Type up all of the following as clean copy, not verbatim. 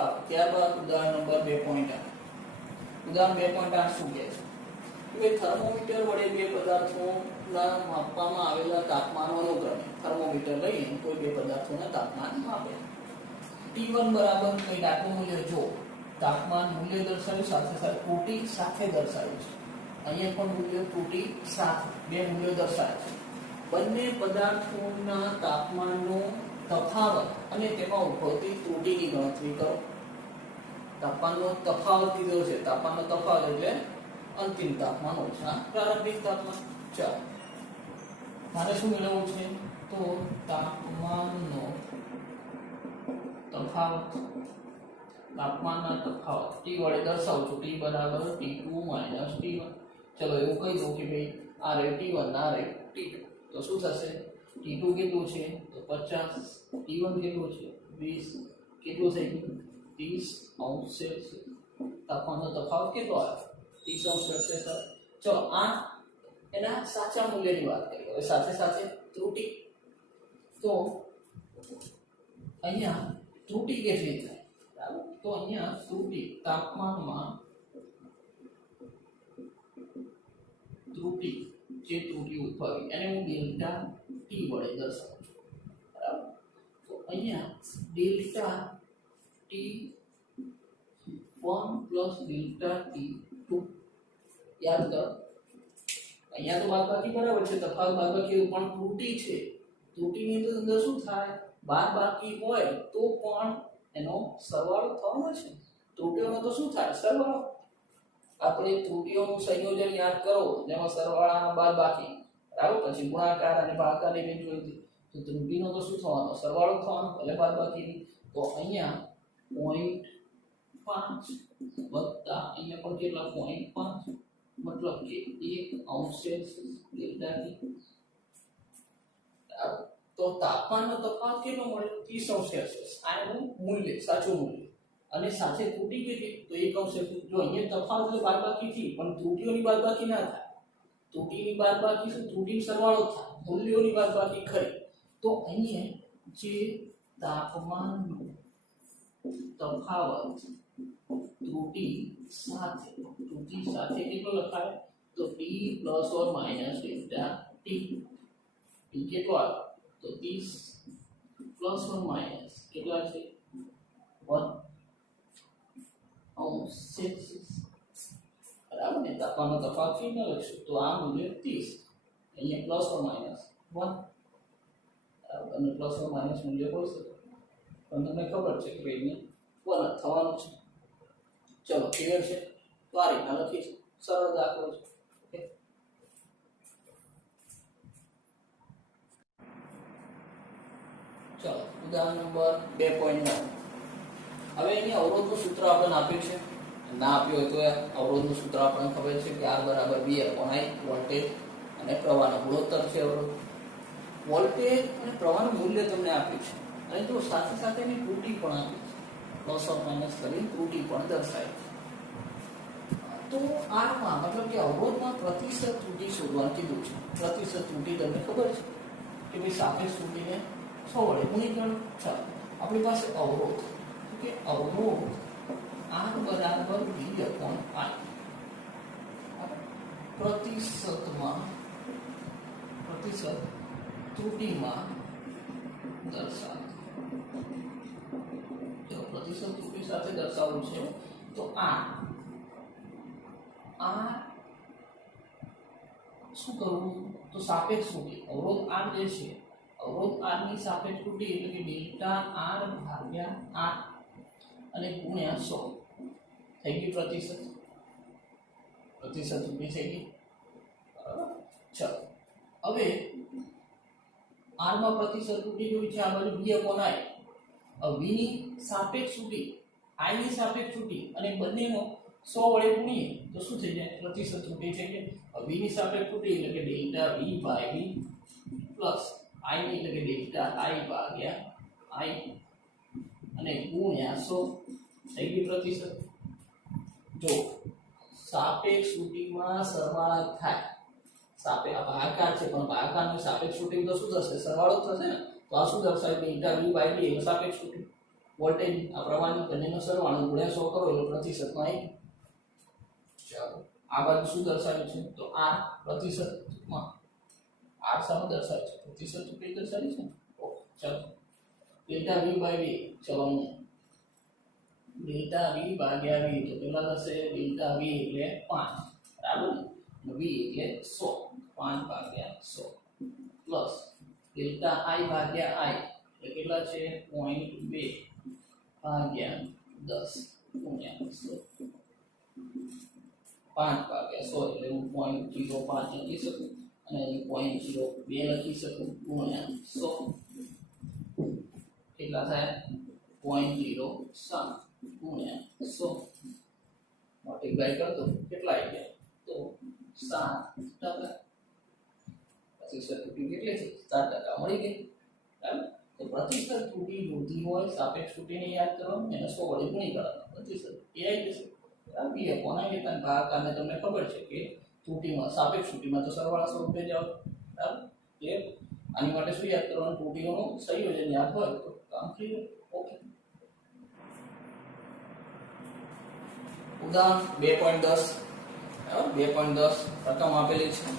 ચાલો ત્યારબાદ ઉદાહરણ નંબર 2.8 ઉદાહરણ 2.8 શું કહે છે કે થર્મોમીટર વડે બે પદાર્થોના માપવામાં આવેલા તાપમાનો અનુક્રમે થર્મોમીટર લઈને કોઈ બે પદાર્થોના તાપમાન માપે T1 બરાબર કોઈ ડાકનું મૂલ્ય જો તાપમાન મૂલ્ય દર્શાવ્યું સાથે સાથે ત્રુટી સાથે દર્શાવ્યું છે અહીંયા પણ મૂલ્ય ત્રુટી સાથે બે મૂલ્યો દર્શાવે છે બંને પદાર્થોના તાપમાનનો તફાવત અને તેમાં ઉદ્ભવતી ત્રુટીની ગણતરી કરો તાપમાનનો તફાવત કીધો છે તાપમાનનો તફાવત એટલે અંતિમ તાપમાન ઓછા પ્રારંભિક તાપમાન ચાલો મારે શું મેળવવું છે તો તાપમાનનો તફાવત તાપમાનના તફાવત T વડે દર્શાવું છું T બરાબર T2 - T1 ચલો એવું કહી દઉં કે ભાઈ આ રે T1 ના રે T2 તો શું થશે T2 કેટલું છે તો 50 T1 કેટલું છે 20 કેટલું થઈ ગયું 30 છે તાપમાનનો તફાવત કેટલો આવે 30 છે ચલો આ એના સાચા મૂલ્યની વાત કરીએ હવે સાથે સાથે ત્રુટી તો અહીંયા ત્રુટી કેટલી થાય બરાબર તો અહીંયા ત્રુટી તાપમાનમાં ત્રુટી જે ત્રુટી ઉદ્ભવી એને હું ડેલ્ટા ટી વડે દર્શાવું છું બરાબર તો અહીંયા delta T 1 plus delta T 2 યાદ કરો અહીંયા તો બાદબાકી બરાબર છે તફાવત બાદબાકી પણ ત્રુટી છે ત્રુટીની અંદર શું થાય બાદબાકી હોય તો પણ એનો સરવાળો થવાનો છે ત્રુટીઓનો તો શું થાય સરવાળો આપણે ત્રુટીઓનું સંયોજન યાદ કરો જેમાં સરવાળા બાદબાકી બરાબર પછી ગુણાકાર અને ભાગાકારની રીત જોઈ હતી તો ત્રુટીનો તો શું થવાનો સરવાળો થવાનો એટલે બાદબાકી તો અહીંયા 0.5 વત્તા અહીંયા પણ કેટલા 0.5 मतलब कि 1 सेल्सियस डेल्टा टी तो तापमानનો તફાવત કેટલો મળે 30 સેલ્સિયસ આનું મૂલ્ય સાચું મૂલ્ય અને સાથે ત્રુટી કેટલી તો 1 સેલ્સિયસ જો અહીંયા તફાવત એટલે બાદબાકી થી પણ ત્રુટીઓની બાદબાકી ના થાય ત્રુટીની બાદબાકી શું ત્રુટીનો સરવાળો થાય મૂલ્યોની બાદબાકી ખરી તો અહીંયા જે તાપમાનનો તફાવત त्रुटि साथे કેટલો લખાય તો t ± ડેલ્ટા t t કેટલો આવે તો 30 ± કેટલા છે 1 સેલ્સિયસ બરાબર ને તાપમાનનો તફાવત કેવી લખશું તો આ મૂલ્ય 30 અહીંયા ± 1 અને પ્લસ ઓર માઈનસ મૂલ્ય પડશે પણ તમને ખબર છે કે ભાઈ 1 થવાનું છે चलो क्लियर है तो आ रीतना लखी सरल दाखलो है चलो उदाहरण नंबर 2.9 હવે અહીં અવરોધનું સૂત્ર આપણને આપ્યું છે ના આપ્યું હોય તો અવરોધનું સૂત્ર આપણને ખબર છે કે R = V/I વોલ્ટેજ અને પ્રવાહનો ગુણોત્તર છે અવરોધ વોલ્ટેજ અને પ્રવાહનું મૂલ્ય તમને આપ્યું છે અને જો સાથે સાથે એની ત્રુટિ પણ આપી છે प्लस और माइनस करी त्रुटि पण दर्शाई तो आમાં मतलब કે અવરોધમાં પ્રતિશત ત્રુટિ શોધવાનું કીધું છે પ્રતિશત ત્રુટિ તમને ખબર છે કે ભાઈ સાપેક્ષ ત્રુટિને 100 વડે ગુણી કરો ચાલો આપણી પાસે અવરોધ કે અવરોધ R બરાબર V/I પ્રતિશત ત્રુટિમાં દર્શાવે प्रतिशत त्रुटि સાથે દર્શાવવું છે તો આ શું કરવું તો સાપેક્ષ ત્રુટિ અવરોધ R જે છે અવરોધ R ની સાપેક્ષ ત્રુટિ એટલે કે ડેલ્ટા R ભાગ્યા R અને ગુણ્યા 100 થઈ ગઈ પ્રતિશત ત્રુટિ થઈ ગઈ બરાબર ચલો હવે R માં પ્રતિશત ત્રુટિ જોઈ છે આ બાજુ V/I V ની સાપેક્ષ ત્રુટિ I ની સાપેક્ષ ત્રુટિ અને બંનેનો 100 વડે ગુણીએ તો શું થઈ જાય પ્રતિશત ત્રુટિ થઈ જાય V ની સાપેક્ષ ત્રુટિ એટલે કે ડેલ્ટા V/V પ્લસ I ની એટલે કે ડેલ્ટા I ભાગ્યા I અને ગુણ્યા 100 થઈ ગઈ પ્રતિશત જો સાપેક્ષ ત્રુટિમાં સરવાળા થાય સાપેક્ષ ભાગાકાર છે પણ ભાગાકારની સાપેક્ષ ત્રુટિ તો શું થશે સરવાળો થશે ને તો આ શું દર્શાવે ડેલ્ટા V/D એટલે સાપેક્ષ ત્રુટિ વોલ્ટેજ આ પ્રવાહની બંનેનો સરવાળો ગુણ્યા 100 કરો એટલે પ્રતિશતમાં આવી. ચાલો આ બાજુ શું દર્શાવ્યું છે તો r પ્રતિશતમાં r સામે દર્શાવે છે પ્રતિશત રૂપે દર્શાવ્યું છે. ઓકે ચાલો ડેલ્ટા v બાય v ચલો અહીંયા ડેલ્ટા v ભાગ્યા v તો પેલા થશે ડેલ્ટા v એટલે 5 બરાબર ને v એટલે 100 5 ભાગ્યા 100 પ્લસ ડેલ્ટા i ભાગ્યા i એટલે કેટલા છે 0.2 ભાગ્યા 10 ગુણ્યા 100 5 ભાગ્યા 100 એટલે હું 0.05 લખી શકું અને અહીં 0.02 લખી શકું ગુણ્યા 100 કેટલા થાય 0.07 ગુણ્યા 100 મલ્ટીપ્લાય કરતો કેટલા આવી ગયા તો 7%. પ્રતિશત ત્રુટિ કેટલી છે 7% મળી ગઈ બરાબર. તો પ્રતિશત ત્રુટિ શોધવી હોય સાપેક્ષ ત્રુટિને યાદ કરવાનું એને 100 વડે ગુણી કરવાનું પ્રતિશત એ આવી જશે બરાબર. બી કોના વેતન ભાગાકારને તમને ખબર છે કે ત્રુટિમાં સાપેક્ષ ત્રુટિમાં તો સરવાળા સ્વરૂપે જ આવે બરાબર. એ આની માટે શું યાદ કરવાનું ત્રુટિઓનું સંયોજન યાદ હોય તો કામ થઈ જાય. ઓકે ઉદાહરણ 2.10 2.10 રકમ આપેલી છે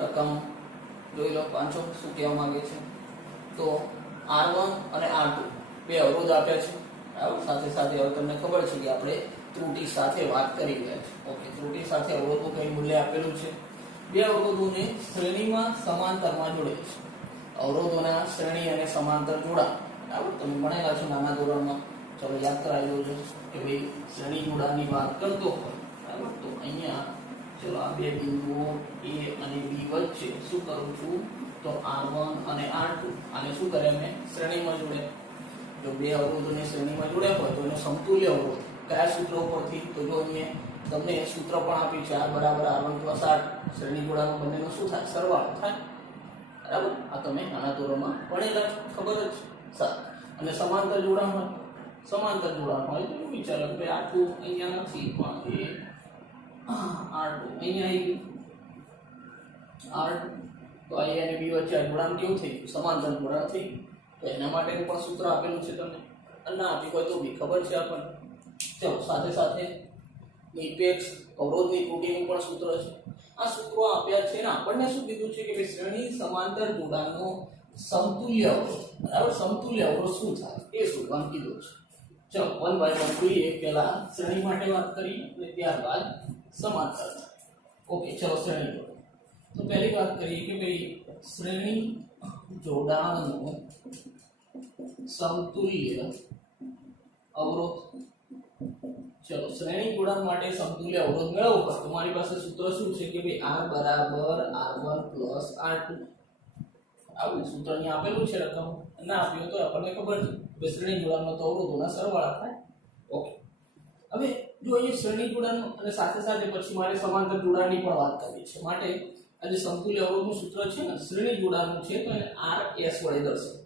રકમ જોઈ લો પાંચો શું કહેવા માંગે છે તો R1 અને R2 બે અવરોધ આપ્યા છે બરાબર. સાથે સાથે હવે તમને ખબર છે કે આપણે ત્રુટિ સાથે વાત કરી રહ્યા છે. ઓકે ત્રુટિ સાથે અવરોધનું કઈ મૂલ્ય આપેલું છે બે અવરોધોને શ્રેણીમાં સમાંતરમાં જોડે છે. અવરોધોના શ્રેણી અને સમાંતર જોડાણ બરાબર તમે ભણેલા છો નાના ધોરણમાં. ચલો યાદ કરાવી દઉં છું કે ભાઈ શ્રેણી જોડાણની વાત કરતો હોય બરાબર તો અહીંયા ચલો આ બે બિંદુઓ A અને B વચ્ચે શું કરું છું તો R1 અને R2 આને શું કરે મેં શ્રેણીમાં જોડે. જો બે અવરોધોને શ્રેણીમાં જોડ્યા હોય તો એનો સમતુલ્ય અવરોધ કયા સૂત્ર પરથી તો જો અહીંયા તમને સૂત્ર પણ આપ્યું છે R બરાબર R1 + R શ્રેણી જોડાણનો બંનેનો શું થાય સરવાળો થાય બરાબર. આ તમે નાના ધોરણમાં ભણેલા છો ખબર જ છે. અને સમાંતર જોડાણ હોય સમાંતર જોડાણ હોય તો વિચારો કે R2 અહીંયા નથી પણ એ R2 અહીંયા આવી ગયું R તો A અને B વચ્ચે જોડાણ કેવું થઈ ગયું સમાંતર જોડાણ થઈ ગયું. તો એના માટેનું પણ સૂત્ર આપેલું છે તમને અને આપી હોય તો બી ખબર છે આપણને. ચલો સાથે સાથે નિરપેક્ષ અવરોધની ત્રુટિનું પણ સૂત્ર છે. આ સૂત્રો આપ્યા છે ને આપણને શું કીધું છે કે શ્રેણી સમાંતર જોડાણનો સમતુલ્ય અવરોધ બરાબર. સમતુલ્ય અવરોધ શું થાય એ શોધવાનું કીધું છે. ચલો 1 by 1 જોઈએ. પહેલા શ્રેણી માટે વાત કરી અને ત્યારબાદ સમાંતર. ઓકે ચલો શ્રેણી જોડાણ. તો પહેલી વાત કરીએ કે ભાઈ શ્રેણી જોડાણનો સમતુલ્ય અવરોધ. ચલો શ્રેણી જોડાણ માટે સમતુલ્ય અવરોધ મેળવવો તો મારી પાસે સૂત્ર શું છે કે ભાઈ R બરાબર R1 + R2 આવું સૂત્ર અહીં આપેલું છે રકમ ના આપ્યું તો આપણને ખબર છે કે શ્રેણી જોડાણમાં તો અવરોધોના સરવાળા થાય. ઓકે હવે જો અહીં શ્રેણી જોડાણ અને સાથે સાથે પછી મારે સમાંતર જોડાણની પણ વાત કરવી છે માટે આ જે સમતુલ્ય અવરોધનું સૂત્ર છે ને શ્રેણી જોડાણનું છે તો એને RS વડે દર્શાવો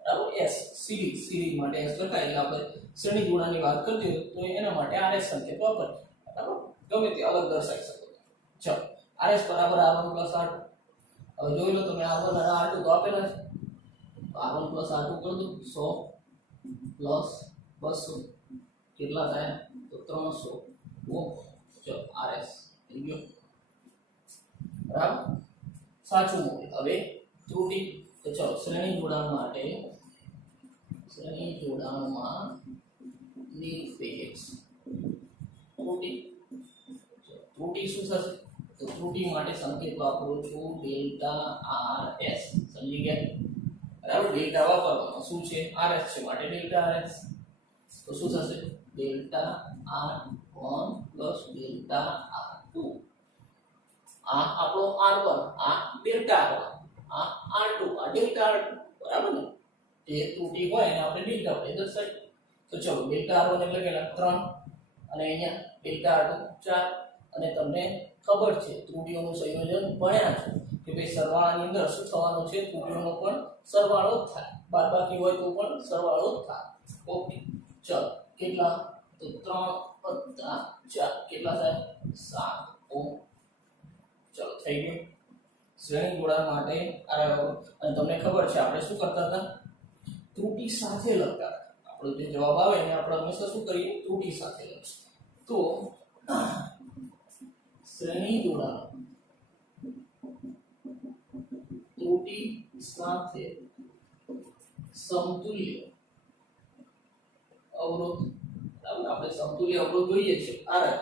બરાબર. S સિરીઝ માટે S લખાય એટલે આપણે શ્રેણી જોડાણની વાત કરતી હોય તો એના માટે RS સંકેત વાપરીએ બરાબર. ગમે તે અલગ દર્શાવી શકો. ચલો RS બરાબર R1 + R2. હવે જોઈ લો તમે R1 અને R2 તો આપેલા છે R1 + R2 કરી દો 100 + 200 કેટલા થાય તો 300 ઓમ. ચલો RS થઈ ગયો બરાબર સાચું મૂલ્ય. હવે ત્રુટિ તો ચલો શ્રેણી જોડાણ માટે શ્રેણી જોડાણમાં નિરપેક્ષ ત્રુટિ. ત્રુટિ શું થશે તો ત્રુટિ માટે સંકેત વાપરું છું ડેલ્ટા RS. સમજી ગયા બરાબર. ડેલ્ટા વાપરવાનો શું છે RS છે માટે ડેલ્ટા RS. તો શું થશે ડેલ્ટા R1 + ડેલ્ટા R2. આ આપણો R1 આ ડેલ્ટા R1 આ R2 આ ડેલ્ટા R2 બરાબર ને. જે ત્રુટિ હોય એને આપણે ડેલ્ટા વડે દર્શાવીએ. તો ચલો ડેલ્ટા R1 એટલે કેટલા 3 અને અહીંયા ડેલ્ટા R2 4 અને તમને ખબર છે ત્રુટિઓનું સંયોજન ભણ્યા છે કે ભાઈ સરવાળાની અંદર શું થવાનું છે ત્રુટિઓનો પણ સરવાળો જ થાય. બાદબાકી હોય તો પણ સરવાળો જ થાય. ઓકે ચલો કેટલા તો 3 + 4 કેટલા થાય 7 ઓમ. ચલો થઈ ગયું શ્રેણી જોડાણ માટે. અને તમને ખબર છે આપણે શું કરતા હતા ત્રુટિ સાથે લખતા હતા આપણો જે જવાબ આવે એને આપણે હંમેશા શું કરીએ ત્રુટિ સાથે લખીએ તો શ્રેણી જોડાણ ત્રુટિ સાથે સમતુલ્ય અવરોધ બરાબર આપણે સમતુલ્ય અવરોધ જોઈએ છે આર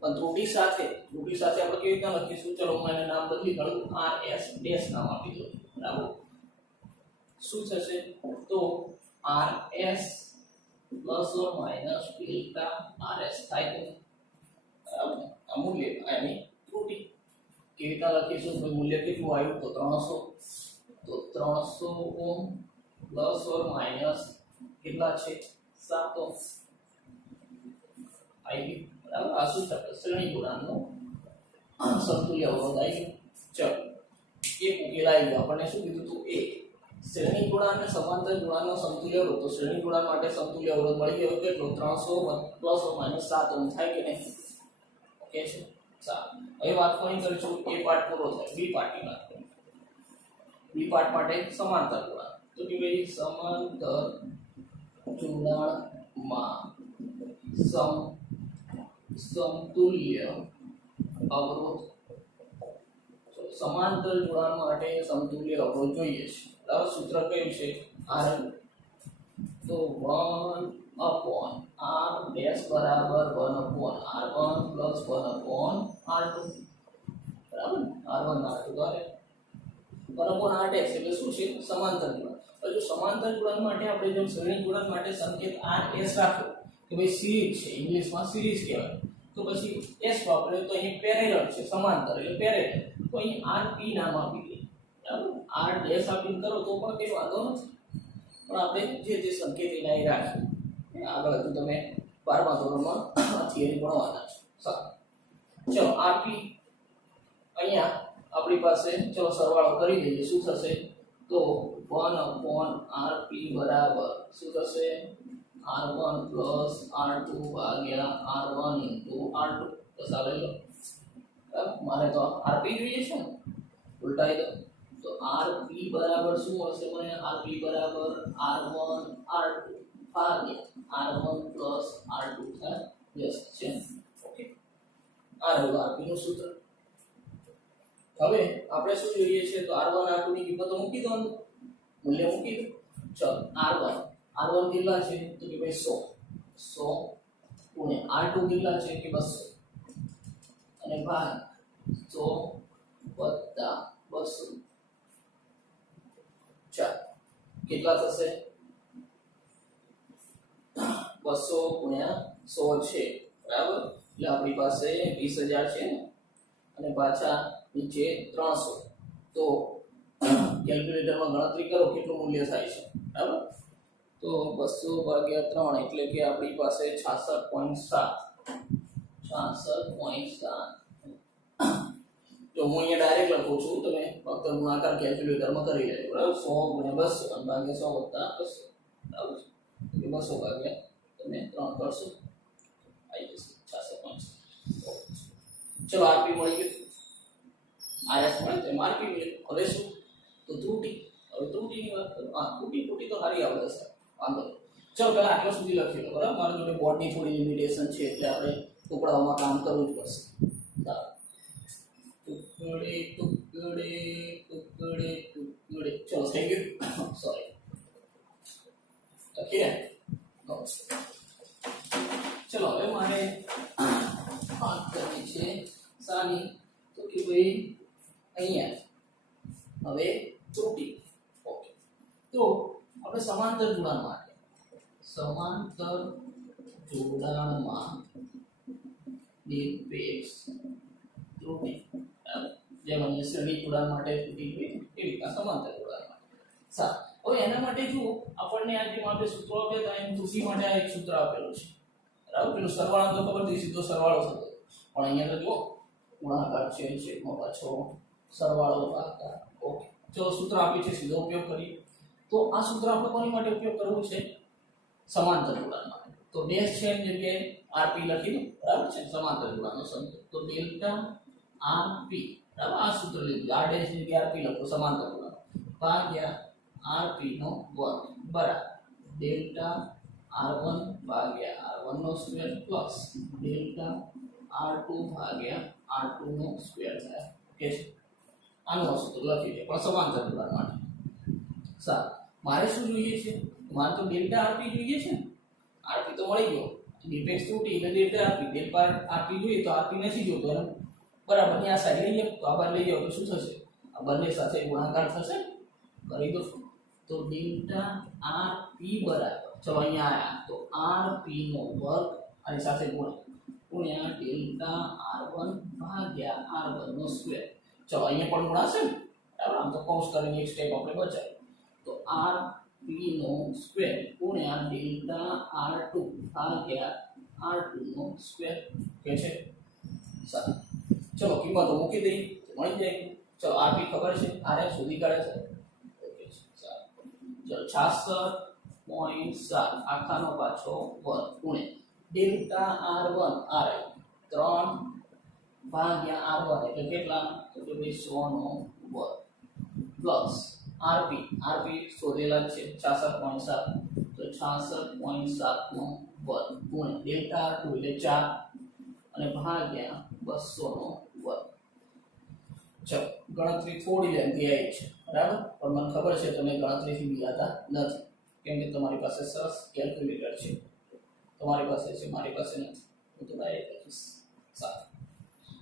પણ ત્રુટિ સાથે આપણે કેવી રીતના લખીશું ચલો હું એને નામ બદલી કરું આર એસ ડેશ નામ આપી દઉં બરાબર શું થશે તો R S plus or minus delta R S થાય તો બરાબર આ મૂલ્ય એની ત્રુટિ કેવી રીતના લખીશું તો મૂલ્ય કેટલું આવ્યું તો 300 ઓમ પ્લસ ઓર માઈનસ કેટલા છે 7 ઓમ આવી બરાબર આ શું થશે શ્રેણી જોડાણનો સમતુલ્ય અવરોધ આવી ગયો ચલો એક ઉકેલ આવી ગયો આપણને શું કીધું હતું એ શ્રેણી જોડાણ અને સમાંતર જોડાણનો સમતુલ્ય અવરોધ તો શ્રેણી જોડાણ માટે સમતુલ્ય અવરોધ મળી ગયો કેટલો 300 પ્લસ ઓર માઈનસ 7 ઓમ થાય કે નહીં ઓકે છે સારું હવે વાત કરીશું એ પાર્ટ પૂરો થાય બી પાર્ટની વાત કરીએ બી પાર્ટ માટે સમાંતર જોડાણ તો કે ભાઈ સમાંતર જોડાણમાં સમતુલ્ય અવરોધ સમાંતર જોડાણ માટે સમતુલ્ય અવરોધ જોઈએ છે બરાબર સૂત્ર કયું છે r તો 1 upon r dash બરાબર 1 upon r1 plus 1 upon r2 બરાબર r1 r2 કરે 1 upon r dash એટલે શું છે સમાંતર જોડાણ જો સમાંતર જોડાણ માટે આપણે જેમ શ્રેણી જોડાણ માટે સંકેત rs રાખ્યો કે ભાઈ સિરીઝ છે ઇંગ્લિશમાં સિરીઝ કહેવાય તો પછી s વાપરે તો અહીં પેરેલલ છે સમાંતર એટલે પેરેલલ તો અહીં rp નામ આપી દઈએ બરાબર r ડેશ આપીને કરો તો પણ કંઈ વાંધો નથી પણ આપણે જે સંકેત એના એ રાખીએ આગળ હજુ તમે 12મા ધોરણમાં થિયરી ભણવાના છો સારું ચલો rp અહીંયા આપણી પાસે ચલો સરવાળો કરી દઈએ શું થશે તો 1 upon rp બરાબર શું થશે r1 plus r2 ભાગ્યા r1 into r2 તો ચાલે લો મારે તો rp જોઈએ છે ને ઉલટાઈ દો તો rp બરાબર શું હશે મને rp બરાબર r1 r2 ભાગ્યા r1 plus r2 થાય યસ છે ઓકે આ રહ્યું rp નું સૂત્ર હવે આપણે શું જોઈએ છે તો r1 r2 ની કિંમતો મૂકી દો મૂલ્ય મૂકી દો ચલો r1 કેટલા છે તો કે ભાઈ 100 ગુણ્યા r2 કેટલા છે કે 200 અને ભાગ 100 + 200 ચાલ કેટલા થશે 200 ગુણ્યા 100 છે બરાબર એટલે આપણી પાસે 20000 છે ને અને પાછા નીચે 300 તો કેલ્ક્યુલેટરમાં ગણતરી કરો કેટલું મૂલ્ય થાય છે બરાબર તો 200 ભાગ્યા 3 એટલે કે આપણી પાસે 66.7 જો હું અહીંયા ડાયરેક્ટ લખું છું તમે ફક્ત ગુણાકાર કેલ્ક્યુલેટરમાં કરી લેજો બરાબર 100 ગુણ્યા 200 અને ભાગ્યા 100 વત્તા 200 બરાબર એટલે 200 ભાગ્યા તમે 3 કરશો આવી જશે 66.7 ચલો આરપી મળી ગયું આરએસ મળે તો આરપી મળ્યું હવે શું તો ત્રુટિ હવે ત્રુટિની વાત કરો ત્રુટિ તો સારી આવડે છે વાંધો ચલો પહેલા આટલા સુધી લખી લો બરાબર મારી જોડે બોર્ડની થોડી લિમિટેશન છે એટલે આપણે ટુકડાઓમાં કામ કરવું જ પડશે ટુકડે ચલો થઈ ગયું સોરી લખી ને ચલો હવે મારે વાત કરવી છે સાની તો કે ભાઈ અહીંયા હવે ત્રુટિ ઓકે તો આપણે સમાંતર જોડાણમાં નિરપેક્ષ ત્રુટિ જેમ અહીંયા શ્રેણી જોડાણ માટે ત્રુટિ હોય એ રીતના સમાંતર જોડાણ માટે સારું હવે એના માટે જુઓ આપણને આ જે આપણે સૂત્રો આપ્યા હતા એમ ત્રુટિ માટે આ એક સૂત્ર આપેલું છે બરાબર પેલું સરવાળો તો ખબર હતી સીધો સરવાળો થતો પણ અહીંયા તો જુઓ ગુણાકાર છે છેદમાં પાછો સરવાળો ભાગાકાર ઓકે ચલો સૂત્ર આપી છે સીધો ઉપયોગ કરીએ તો આ સૂત્ર આપણે કોની માટે ઉપયોગ કરવું છે સમાંતર જોડાણ માટે તો ડેશ છે એની જગ્યાએ rp લખી દો બરાબર છે સમાંતર જોડાણનો સંકેત તો ડેલ્ટા rp બરાબર આ સૂત્ર લીધું r ડેશ ની જગ્યાએ rp લખો સમાંતર જોડાણ ભાગ્યા rp નો વર્ગ બરાબર ડેલ્ટા r1 ભાગ્યા r1 નો સ્ક્વેર પ્લસ ડેલ્ટા r2 ભાગ્યા r2 નો સ્ક્વેર થાય કે છે આનું સૂત્ર લખી દે પણ સમાંતર જોડાણ માટે સારું મારે શું જોઈએ છે મારે તો ડેલ્ટા rp જોઈએ છે ને rp તો મળી ગયો ડિફેક્સ ત્રુટિ એટલે ડેલ્ટા rp ડેલ્ટા rp જોઈએ તો rp નથી જોતો એમ બરાબર ની આ સાઈડ લઈએ તો આ બાર લઈ જાવ તો શું થશે આ બંને સાથે ગુણાકાર થશે કરી દો તો ડેલ્ટા rp બરાબર ચલો અહીંયા આયા તો rp નો વર્ગ અને સાથે ગુણ્યા ડેલ્ટા r1 ભાગ્યા r1 નો સ્ક્વેર ચલો અહીંયા પણ ગુણાશે ને બરાબર આમ તો કૌંસ કરીને એક સ્ટેપ આપણે બચાવી તો rp નો સ્ક્વેર ગુણ્યા ડેલ્ટા r2 ભાગ્યા r2 નો સ્ક્વેર કે છે સારું ચલો કિંમતો મૂકી દઈએ તો મળી જાય ચલો rp ખબર છે rf શોધી કાઢે છે ઓકે સારું ચલો 66.7 આખાનો પાછો વર્ગ ગુણ્યા ડેલ્ટા r1 ri 3 ભાગ્યા r1 એટલે કેટલા તો કે 100 નો વર્ગ પ્લસ rp શોધેલા છે 66.7 તો 66.7 નો વર્ગ ગુણ્યા ડેલ્ટા r2 એટલે 4 અને ભાગ્યા 200 નો વર્ગ ચલો ગણતરી થોડી લેન્થી આવી છે બરાબર પણ મને ખબર છે તમે ગણતરીથી બિયાતા નથી કેમ કે તમારી પાસે સરસ કેલ્ક્યુલેટર છે તમારી પાસે છે મારી પાસે નથી હું તો ડાયરેક્ટ લખીશ સારું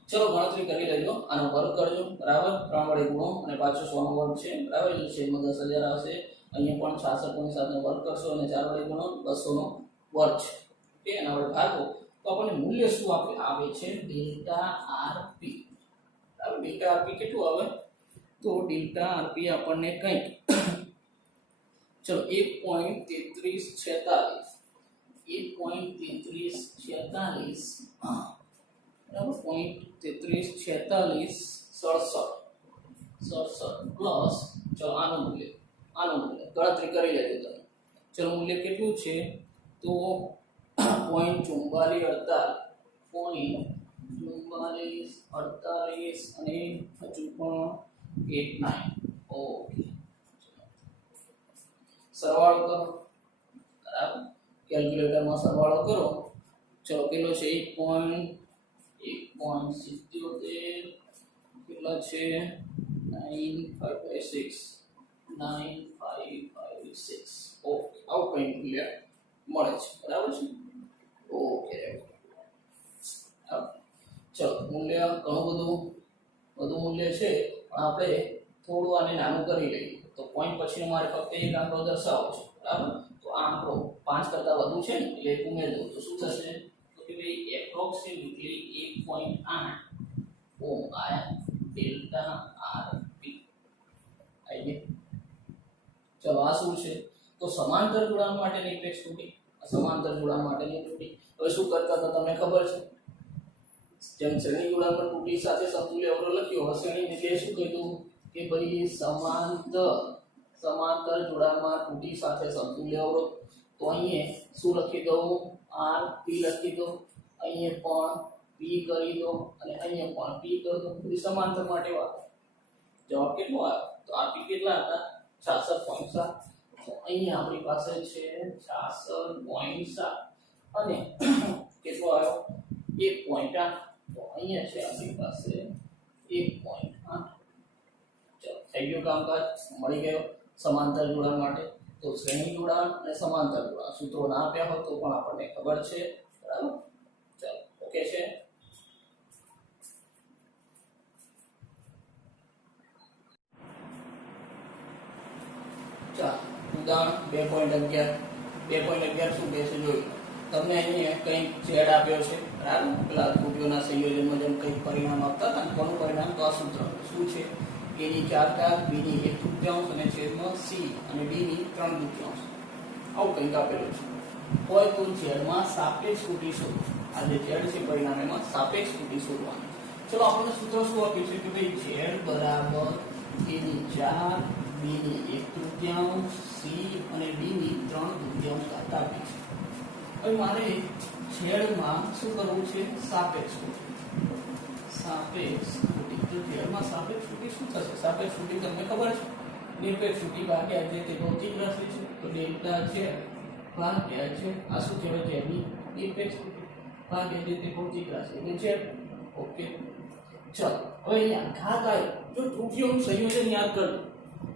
ચલો ગણતરી કરી લેજો આનો વર્ગ કરજો બરાબર 3 વડે ગુણો અને પાછો 100 નો વર્ગ છે બરાબર એટલે છેદમાં 10,000 આવશે અહીંયા પણ 66.7 નો વર્ગ કરશો અને 4 વડે ગુણો 200 નો વર્ગ છે ઓકે એના વડે ભાગો તો આપણને મૂલ્ય શું આવે છે ડેલ્ટા rp બરાબર ડેલ્ટા rp કેટલું આવે તો ડેલ્ટા rp આપણને કંઈક ચલો 1.3346 પ્લસ ચલો આનું મૂલ્ય ગણતરી કરી લેજો તમે ચલો મૂલ્ય કેટલું છે તો 0.4448 અને હજુ પણ 89 ઓકે સરવાળો કરો બરાબર કેલ્ક્યુલેટરમાં સરવાળો કરો ચલો કેટલો છે 1.77 કેટલા છે 9556 ઓકે આવું કંઈ મૂલ્ય મળે છે બરાબર છે ઓકે ચલો મૂલ્ય ઘણું બધું મૂલ્ય છે પણ આપણે થોડું આને નાનું કરી લઈએ તો પોઈન્ટ પછી મારે ફક્ત એક આંકડો દર્શાવવો છે બરાબર તો આ આંકડો 5 કરતા વધુ છે ને એટલે ઉમેરી દઉં તો શું થશે તો કે ભાઈ એપ્રોક્સિમેટલી 1.8 ઓમ આયા ડેલ્ટા rp આઈએ ચલો આ શું છે તો સમાંતર જોડાણ માટેની નિરપેક્ષ ત્રુટિ સમાંતર જોડાણ માટેની ત્રુટિ હવે શું કરતા હતા તમને ખબર છે જેમ શ્રેણી જોડાણ પર ત્રુટિ સાથે સમતુલ્ય અવરોધ લખ્યો હવે શ્રેણી એટલે શું કીધું કે ભાઈ સમાંતર જોડાણમાં ત્રુટિ સાથે સમતુલ્ય અવરોધ તો અહીંયા શું લખી દઉં rp લખી દો અહીંયા પણ p કરી દો અને અહીંયા પણ p કરી દો બધી સમાંતર માટે વાપરો જવાબ કેટલો આવ્યો તો rp કેટલા હતા 66.7 તો અહીંયા આપણી પાસે છે 66.7 અને કેટલો આવ્યો 1.8 તો અહીંયા છે આપણી પાસે 1.8 થઈ ગયું કામકાજ મળી ગયો સમાંતર જોડાણ માટે તો શ્રેણી જોડાણ અને સમાંતર જોડાણ સૂત્રો ના આપ્યા હોય તો પણ આપણને ખબર છે બરાબર ચાલો ઓકે છે ચાલો ઉદાહરણ 2.11 શું કહે છે જોઈ તમને અહીંયા કંઈક ઝેડ આપ્યો છે બરાબર પેલા ત્રુટિઓના સંયોજનમાં જેમ કંઈક પરિણામ આપતા હતા કોનું પરિણામ તો આ સૂત્ર શું છે a ની 4 ઘાત b ની 1/3 અને છેદમાં c અને d ની 3/3 આવું કંઈક આપેલું છે હોય તો ઝેડમાં સાપેક્ષ ત્રુટિ શોધો આ જે ઝેડ છે પરિણામ એમાં સાપેક્ષ ત્રુટિ શોધવાની ચલો આપણને સૂત્ર શું આપ્યું છે કે ભાઈ ઝેડ બરાબર a ની 4 b ની 1/3 c અને d ની 3/3 ઘાત આપી છે હવે મારે ઝેડમાં શું કરવું છે સાપેક્ષ ત્રુટિ તો ઝેડમાં સાપેક્ષ ત્રુટિ શું થશે સાપેક્ષ ત્રુટિ તમને ખબર છે નિરપેક્ષ ત્રુટિ ભાગ્યા જે તે ભૌતિક રાશિ છે તો ડેલ્ટા z ભાગ્યા છે આ શું કહેવાય છે એની ઇફેક્ટ ભાગ્યા જે તે ભૌતિક રાશિ એટલે છે ઓકે ચલો હવે અહીંયા ઘાત આવ્યો જો ત્રુટીઓનું સંયોજન યાદ કરો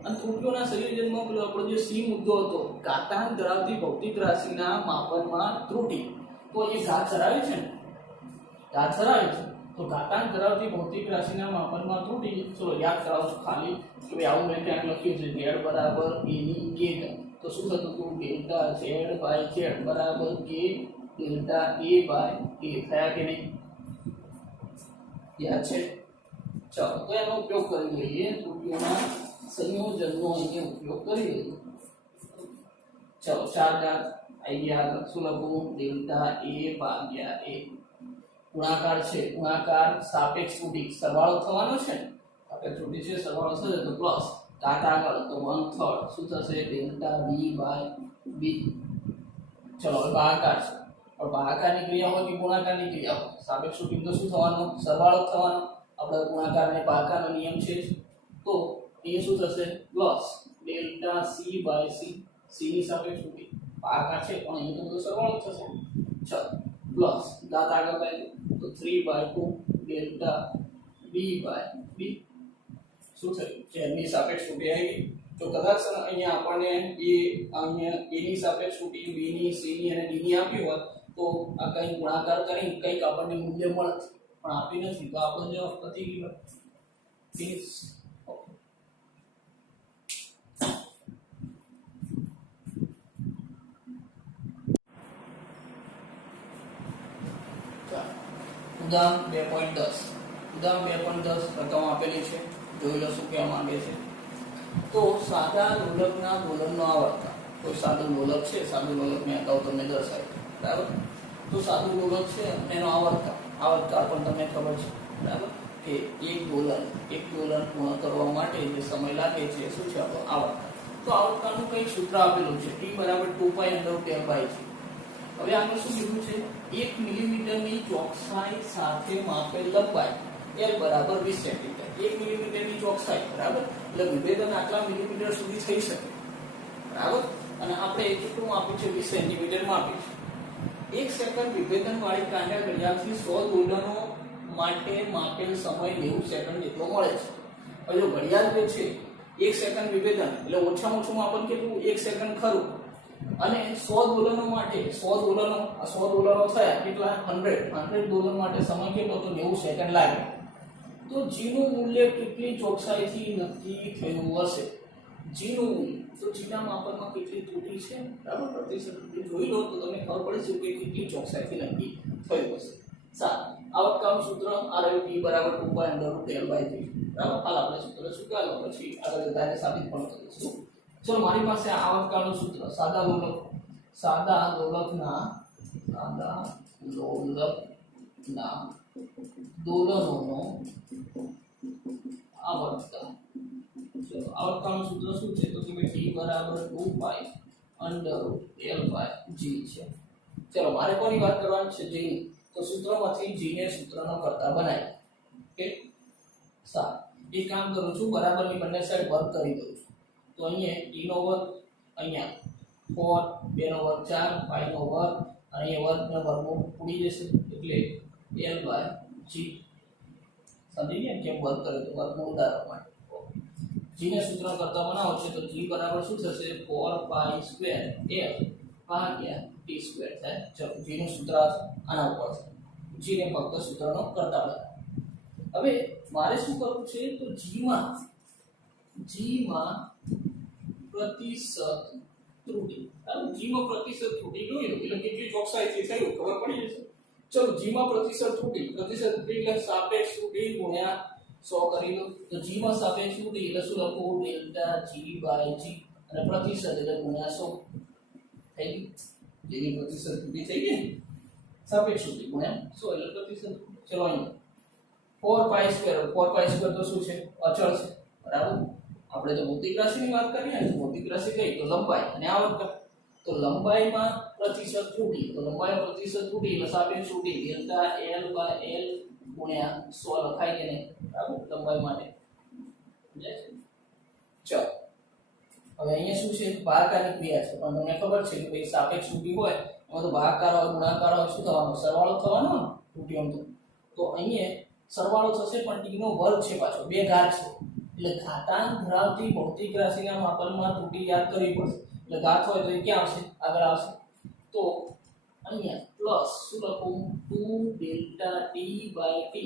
અને ત્રુટીઓના સંયોજનમાં પેલો આપણો જે સી મુદ્દો હતો ઘાતાંક ધરાવતી ભૌતિક રાશિના માપનમાં ત્રુટિ તો એ ઘાત ધરાવે છે ને ઘાત ધરાવે છે તો ઘાતાંક ધરાવતી ભૌતિક રાશિના માપનમાં ત્રુટિ ચલો યાદ કરાવું છું ખાલી કે ભાઈ આવું મેં ક્યાંક લખ્યું છે z બરાબર a ની k તો શું થતું હતું ડેલ્ટા z બાય z બરાબર k delta a by a થયા કે નહીં યાદ છે ચલો તો એનો ઉપયોગ કરી લઈએ ત્રુટિઓના સંયોજનનો અહીંયા ઉપયોગ કરી લઈએ ચલો 4 ઘાત આવી ગયા શું લખું ડેલ્ટા a ભાગ્યા a ગુણાકાર છે ગુણાકાર સાપેક્ષ ત્રુટિ સરવાળો થવાનો છે સાપેક્ષ ત્રુટિ છે સરવાળો થશે તો પ્લસ ઘાત આગળ તો 1/3 શું થશે ડેલ્ટા b બાય b ચલો હવે ભાગાકાર છે પણ ભાગાકારની ક્રિયા હોય કે ગુણાકારની ક્રિયા હોય સાપેક્ષ ત્રુટિ તો શું થવાનો સરવાળો થવાનો આપણે ગુણાકાર અને ભાગાકારનો નિયમ છે તો એ શું થશે plus delta c by c c ની સાપેક્ષ ત્રુટિ ભાગાકાર છે પણ અહીં તો બધો સરવાળો થશે ચલો પ્લસ ઘાત આગળ થાય તો 3/2 ડેલ્ટા b બાય b શું થયું જેની સાપેક્ષ ત્રુટિ આવી તો કદાચ અહીંયા આપણને એ અહીંયા a ની સાપેક્ષ ત્રુટિ b ની c ની અને d ની આપી હોત તો આ કઈ ગુણાકાર કરીને કંઈક આપણને મૂલ્ય મળે પણ આપી નથી તો આપણો જવાબ પતી ગયો 30 ઉદાહરણ 2.10 ઉદાહરણ 2.10 રકમ આપેલી છે જોઈ લો શું કહેવા માંગે છે તો સાદા લોલકના દોલનનો આવર્તન કોઈ સાદું લોલક છે સાદું લોલક મેં અગાઉ તમને દર્શાવ્યું બરાબર તો સાદું લોલક છે એનો આવર્તન પણ તમને ખબર છે બરાબર કે એક દોલન પૂર્ણ કરવા માટે જે સમય લાગે છે શું છે આપણો આવર્તન તો આવર્તનનું કંઈક સૂત્ર આપેલું છે t બરાબર 2π/10/g હવે આપણે શું કીધું છે 1 મિલીમીટરની ચોકસાઈ સાથે માપેલ લંબાઈ l બરાબર 20 સેન્ટીમીટર 1 મિલીમીટરની ચોકસાઈ બરાબર એટલે વિભેદન આટલા મિલીમીટર સુધી થઈ શકે બરાબર અને આપણે કેટલું માપ્યું છે 20 સેન્ટીમીટર માપ્યું છે 1 સેકન્ડ વિભેદન વાળી કાંડા ઘડિયાળથી 100 દોલનો માટે માપેલ સમય 90 સેકન્ડ જેટલો મળે છે હવે જો ઘડિયાળ જે છે 1 સેકન્ડ વિભેદન એટલે ઓછામાં ઓછું માપન કેટલું 1 સેકન્ડ ખરું અને 100 દોલનો માટે 100 દોલનો થયા કેટલા 100 દોલન માટે સમય કેટલો તો 90 સેકન્ડ લાગે તો g નું મૂલ્ય કેટલી ચોકસાઈથી નક્કી થયું હશે g નું મૂલ્ય તો g ના માપનમાં કેટલી ત્રુટિ છે બરાબર પ્રતિશત ત્રુટિ જોઈ લો તો તમને ખબર પડે છે કે કેટલી ચોકસાઈથી નક્કી થયું હશે સારું આવર્તનનું સૂત્ર r t બરાબર 2π/L/g બરાબર હાલ આપણે સૂત્ર શું કહેવાય પછી આગળ જતા સાબિત પણ કરીશું ચલો મારી પાસે આવર્તનનું સૂત્ર સાદા લોલકના દોલનોનો આવર્તન ચલો આવર્તનનું સૂત્ર શું છે તો કે t બરાબર 2π/L/g છે ચલો મારે કોની વાત કરવાની છે g તો સૂત્રમાંથી g ને સૂત્રનો કરતા બનાવી ઓકે સારું એક કામ કરું છું બરાબરની બંને સાઈડ વર્ગ કરી દઉં છું તો અહીંયા t નો વર્ગ અહીંયા 4 2 નો વર્ગ 4 5 નો વર્ગ અને એ વર્ગના વર્ગમૂળ ઉડી જશે એટલે L/g સમજી ગયા કેમ વર્ગ કરે તો વર્ગમૂળ ઉડાડવા માટે g ને સૂત્ર કરતા બનાવો છે તો g બરાબર શું થશે 4π² L/t² થાય ચલો g નું સૂત્ર આના ઉપર છે g ને ફક્ત સૂત્રનો કરતા બનાવો હવે મારે શું કરવું છે તો g માં પ્રતિશત ત્રુટિ g માં પ્રતિશત ત્રુટિ જોઈ લો એટલે કેટલી ચોકસાઈથી થયું ખબર પડી જશે ચલો g માં પ્રતિશત ત્રુટિ એટલે સાપેક્ષ ત્રુટિ ગુણ્યા 100 કરી લો તો g માં સાપેક્ષ ત્રુટિ એટલે શું લખું ડેલ્ટા g/g અને પ્રતિશત એટલે ગુણ્યા 100 થઈ ગયું જેની પ્રતિશત ત્રુટિ થઈ ગઈ સાપેક્ષ ત્રુટિ ગુણ્યા 100 એટલે પ્રતિશત ચલો અહીં 4π² તો શું છે અચળ છે બરાબર આપણે તો ભૌતિક રાશિની વાત કરીએ ને ભૌતિક રાશિ કઈ તો લંબાઈ અને આવર્તન તો લંબાઈમાં પ્રતિશત ત્રુટિ તો લંબાઈમાં પ્રતિશત ત્રુટિ એટલે સાપેક્ષ ત્રુટિ ડેલ્ટા L/L ગુણ્યા 100 લખાય કે નહીં બરાબર લંબાઈ માટે ચલો હવે અહીંયા શું છે ભાગાકારની ક્રિયા છે પણ તમને ખબર છે કે ભાઈ સાપેક્ષ ત્રુટિ હોય એમાં તો ભાગાકાર હોય ગુણાકાર હોય શું થવાનું સરવાળો થવાનો ને ત્રુટિઓનો તો અહીંયા સરવાળો થશે પણ t નો વર્ગ છે પાછો બે ઘાત છે એટલે ઘાતાંક ધરાવતી ભૌતિક રાશિના માપનમાં ત્રુટિ યાદ કરવી પડશે એટલે ઘાત હોય તો એ ક્યાં આવશે આગળ આવશે તો અહીંયા પ્લસ શું લખું 2 ડેલ્ટા t બાય t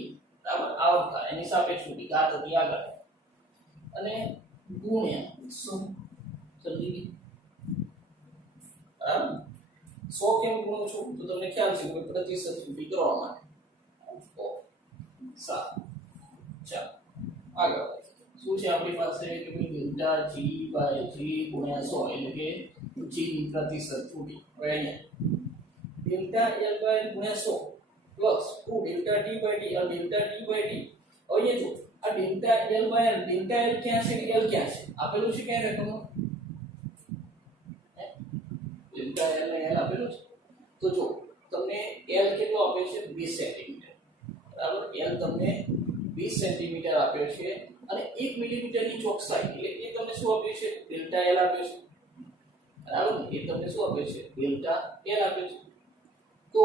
બરાબર આવતા એની સાપેક્ષ ત્રુટિ ઘાત હતી આગળ અને ગુણ્યા શું જલ્દી બરાબર 100 કેમ ગુણું છું તો તમને ખ્યાલ છે કે પ્રતિશત ત્રુટિ કરવા માટે તો સારું ચાલો આગળ શું છે આપણી પાસે કે ભાઈ ડેલ્ટા g બાય g ગુણ્યા 100 એટલે કે g ની પ્રતિશત ત્રુટિ હવે અહીંયા ડેલ્ટા l બાય ગુણ્યા 100 plus 2 delta t by t આ ડેલ્ટા t બાય t હવે જો આ delta l by l delta l ક્યાં છે l ક્યાં છે આપેલું છે ક્યાં રકમમાં ડેલ્ટા l ને l આપેલું છે તો જો તમને l કેટલો આપ્યો છે 20 સેન્ટીમીટર બરાબર l તમને 20 સેન્ટીમીટર આપ્યો છે અને 1 મિલીમીટરની ચોકસાઈ એટલે એ તમને શું આપ્યું છે ડેલ્ટા l આપ્યો છે બરાબર એ તમને શું આપ્યો છે ડેલ્ટા l આપ્યો છે તો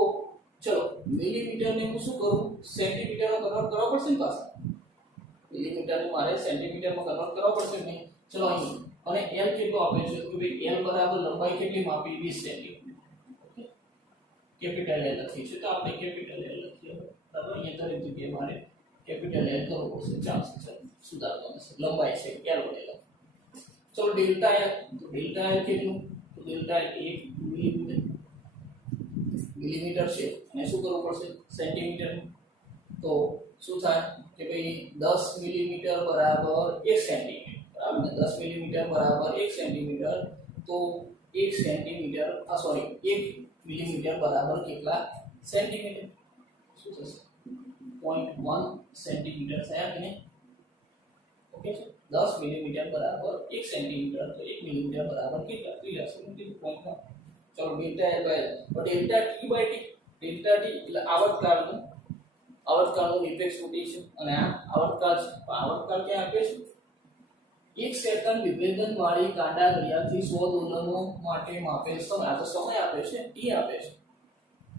ચલો મિલીમીટર ને હું શું કરું સેન્ટીમીટરમાં કન્વર્ટ કરવા પડશે ને પાછા મિલીમીટર ને મારે સેન્ટીમીટરમાં કન્વર્ટ કરવા પડશે ને ચલો અહીં અને l કેટલો આપ્યો છે કે ભાઈ l બરાબર લંબાઈ કેટલી માપી 20 સેન્ટીમીટર ઓકે કેપિટલ l લખી છે તો આપણે કેપિટલ l લખીએ બરાબર અહીંયા દરેક જગ્યાએ મારે કેપિટલ l કરવો પડશે ચાન્સ છે સુધારવાનો છે લંબાઈ છે l વડે ચલો ડેલ્ટા l કેટલું તો ડેલ્ટા 1 મિલીમીટર છે અને શું કરવું પડશે સેન્ટીમીટર તો શું થાય કે ભાઈ 10 મિલીમીટર બરાબર 1 સેન્ટીમીટર બરાબર 10 મિલીમીટર બરાબર 1 સેન્ટીમીટર તો 1 સેન્ટીમીટર સોરી 1 મિલીમીટર બરાબર કેટલા સેન્ટીમીટર શું થશે 0.1 સેન્ટીમીટર થયા કે નહીં ઓકે છે 10 મિલીમીટર બરાબર 1 સેન્ટીમીટર તો 1 મિલીમીટર બરાબર કેટલા થઈ જશે 0.1 ચલો ડેલ્ટા l બાય તો delta t by t delta t એટલે આવર્તકાળનું નિરપેક્ષ ત્રુટિ છે અને આ આવર્તકાળ ક્યાં આપે છે 1 સેકન્ડ વિભેદન વાળી કાંડા ઘડિયાળથી 100 દોલનો માટે માપેલ સમય આ તો સમય આપે છે t આપે છે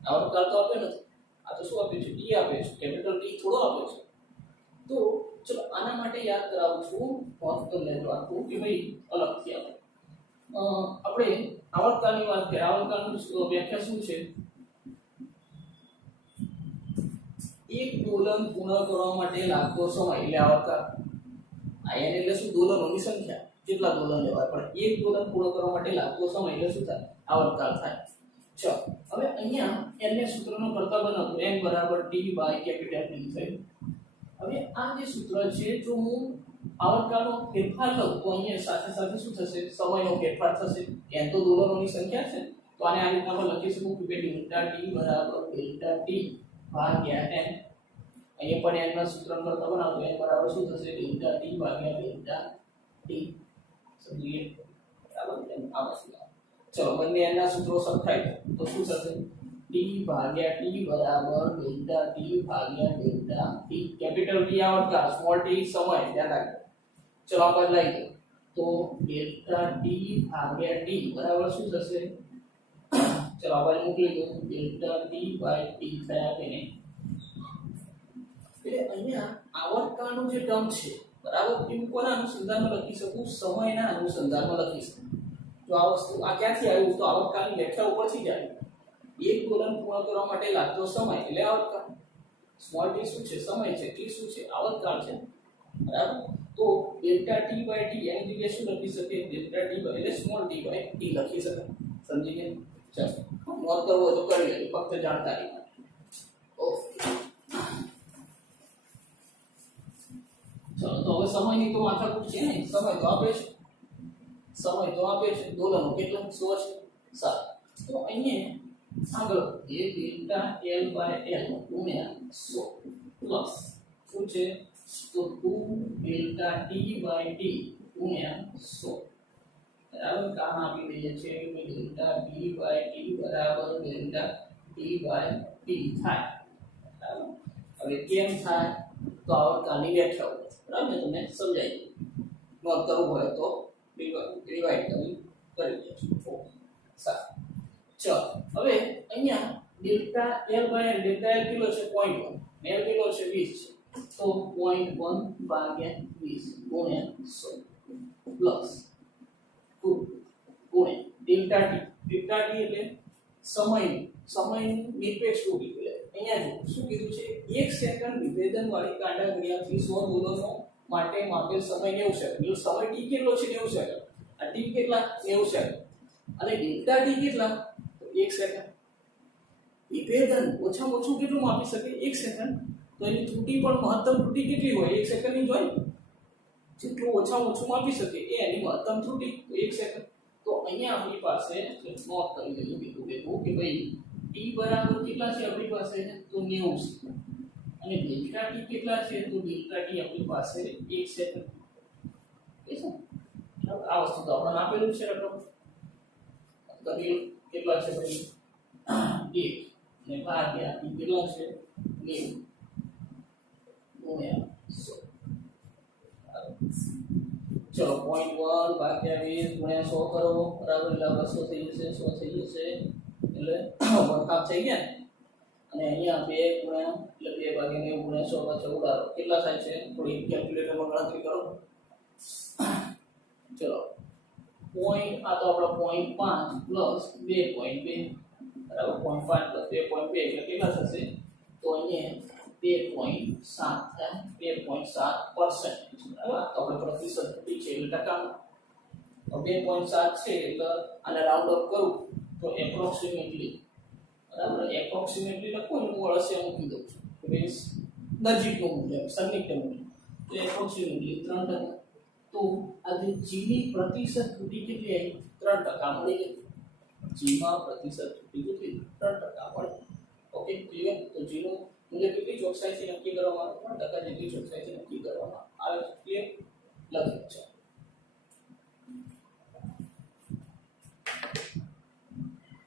આવર્તકાળ તો આપે નથી આ તો શું આપે છે t આપે છે કેપિટલ t થોડો આપે છે તો ચલો આના માટે યાદ કરાવું છું નોંધ કરી લેજો આખું કે ભાઈ અલગથી આપણે આવર્તકાળની વાત કરીએ આવર્તકાળની વ્યાખ્યા શું છે એક દોલન પૂર્ણ કરવા માટે લાગતો સમય એટલે આવર્તકાળ આયન એટલે શું દોલનોની સંખ્યા કેટલા દોલન લેવાય પણ એક દોલન પૂર્ણ કરવા માટે લાગતો સમય એટલે શું થાય આવર્તકાળ થાય ચલો હવે અહીંયા n ને સૂત્રનો કરતા બનાવો n બરાબર t બાય કેપિટલ T થયું હવે આ જે સૂત્ર છે જો હું આવર્તકાળનો ફેરફાર લઉં તો અહીંયા સાથે સાથે શું થશે સમયનો ફેરફાર થશે n તો દોલનોની સંખ્યા છે તો આને આ રીતના આપણે લખી શકું કે ડેલ્ટા t બરાબર ડેલ્ટા t ભાગ્યા n અહીંયા પણ n ના સૂત્રનો કરતા બનાવો તો n બરાબર શું થશે ડેલ્ટા t ભાગ્યા ડેલ્ટા t સમજીએ બરાબર આ વસ્તુ ચલો બંને n ના સૂત્રો સરખાઈ તો શું થશે t ભાગ્યા t બરાબર ડેલ્ટા t ભાગ્યા ડેલ્ટા t કેપિટલ T આવર્તકાળ સ્મોલ t સમય ધ્યાન રાખજો ચલો આ બદલાઈ ગયો તો ડેલ્ટા t ભાગ્યા t બરાબર શું થશે ચલો આ બાજુ મૂકી દો ડેલ્ટા t બાય t થયા કે નહીં એટલે અહીંયા આવર્તકાળનું જે ટર્મ છે બરાબર એ કોના અનુસંધાનમાં લખી શકું સમયના અનુસંધાનમાં લખી શકું તો આ વસ્તુ આ ક્યાંથી આવ્યું તો આવર્તકાળની વ્યાખ્યા ઉપરથી જ આવી એક દોલન પૂર્ણ કરવા માટે લાગતો સમય એટલે આવર્તકાળ સ્મોલ t શું છે સમય છે t શું છે આવર્તકાળ છે બરાબર તો ડેલ્ટા t બાય t એની જગ્યાએ શું લખી શકે ડેલ્ટા t બાય એટલે સ્મોલ t બાય t લખી શકે સમજી ગયા ચાલો નોંધ કરવો તો કરી લેજો ફક્ત જાણકારી માટે ઓકે ચલો તો હવે સમયની તો માથાકૂટ છે ને સમય તો આપે છે દોલનો કેટલા 100 છે સારું તો અહીંયા આગળ એ ડેલ્ટા l બાય l ગુણ્યા 100 પ્લસ શું છે તો 2 ડેલ્ટા t બાય t ગુણ્યા 100 બરાબર કામ આપી દઈએ છે કે ડેલ્ટા t બાય t બરાબર ડેલ્ટા t બાય t થાય બરાબર હવે કેમ થાય તો આવર્તકાળની વ્યાખ્યા બરાબર તમને સમજાઈ નોંધ કરવું હોય તો ડિવાઈડ કરી દઈશું. ઓકે સારું. ચલો હવે અહીંયા delta L by delta L કેટલો છે 0.1 ને L કેટલો છે 20 છે તો 0.1 ભાગ્યા 20 ગુણ્યા 100 પ્લસ 2 ગુણ્યા ડેલ્ટા t એટલે સમયની નિરપેક્ષ ટૂંકી એટલે અહીંયા જો શું કીધું છે 1 સેકન્ડ વિભેદન વાળી કાંડા ક્રિયાથી 100 દોલનો માટે માપેલ સમય 90 સેકન્ડ. જો સમય t કેટલો છે 90 સેકન્ડ, આ t કેટલા 90 સેકન્ડ અને ડેલ્ટા t કેટલા તો 1 સેકન્ડ. વિભેદન ઓછામાં ઓછું કેટલું માપી શકે 1 સેકન્ડ. તો એની ત્રુટિ પણ મહત્તમ ત્રુટિ કેટલી હોય 1 સેકન્ડની જ હોય. જેટલું ઓછામાં ઓછું માપી શકે એ એની મહત્તમ ત્રુટિ તો 1 સેકન્ડ. તો અહીંયા આપણી પાસે નોટ કરી દેજો બીજું કે ભાઈ t બરાબર કેટલા છે આપણી પાસે તો 90 છે અને ડેલ્ટા t કેટલા છે તો ડેલ્ટા t આપણી પાસે 1 સેકન્ડ છે. આ વસ્તુ તો આપણે આપેલું છે રકમ કરી કેટલા છે ભાઈ 1 ને ભાગ્યા t કેટલો છે 90 ગુણ્યા 100. ચલો 0.1 ભાગ્યા 20 ગુણ્યા 100 કરો બરાબર એટલે 200 થઈ જશે 100 થઈ જશે એટલે વરખાપ થઈ ગયા અને અહીંયા 2 ગુણ્યા એટલે 2 ભાગ્યા 90 ગુણ્યા 100 પાછળ ઉડાડો કેટલા થાય છે થોડી કેલ્ક્યુલેટરમાં ગણતરી કરો. ચલો પોઈન્ટ આ તો આપણો 0.5 પ્લસ 2.2 બરાબર 0.5 પ્લસ 2.2 એટલે કેટલા થશે તો અહીંયા 2.7 થાય 2.7% બરાબર. તો આપણે પ્રતિશત ત્રુટિ છે એટલે ટકામાં તો 2.7 છે એટલે આને રાઉન્ડ અપ કરું તો એપ્રોક્સિમેટલી બરાબર એપ્રોક્સિમેટલી લખો ને હું અળસિયા મૂકી દઉં છું કે ભાઈ નજીકનું મૂલ્ય સન્નિહિત મૂલ્ય તો એપ્રોક્સિમેટલી 3%. તો આ જે g ની પ્રતિશત ત્રુટિ કેટલી આવી 3% મળી ગઈ. g માં પ્રતિશત ત્રુટિ કેટલી 3% મળી. Okay clear. તો g નું મૂલ્ય કેટલી ચોકસાઈથી નક્કી કરવામાં આવે 3% જેટલી ચોકસાઈથી નક્કી કરવામાં આવે છે. ક્લિયર લખ્યું છે.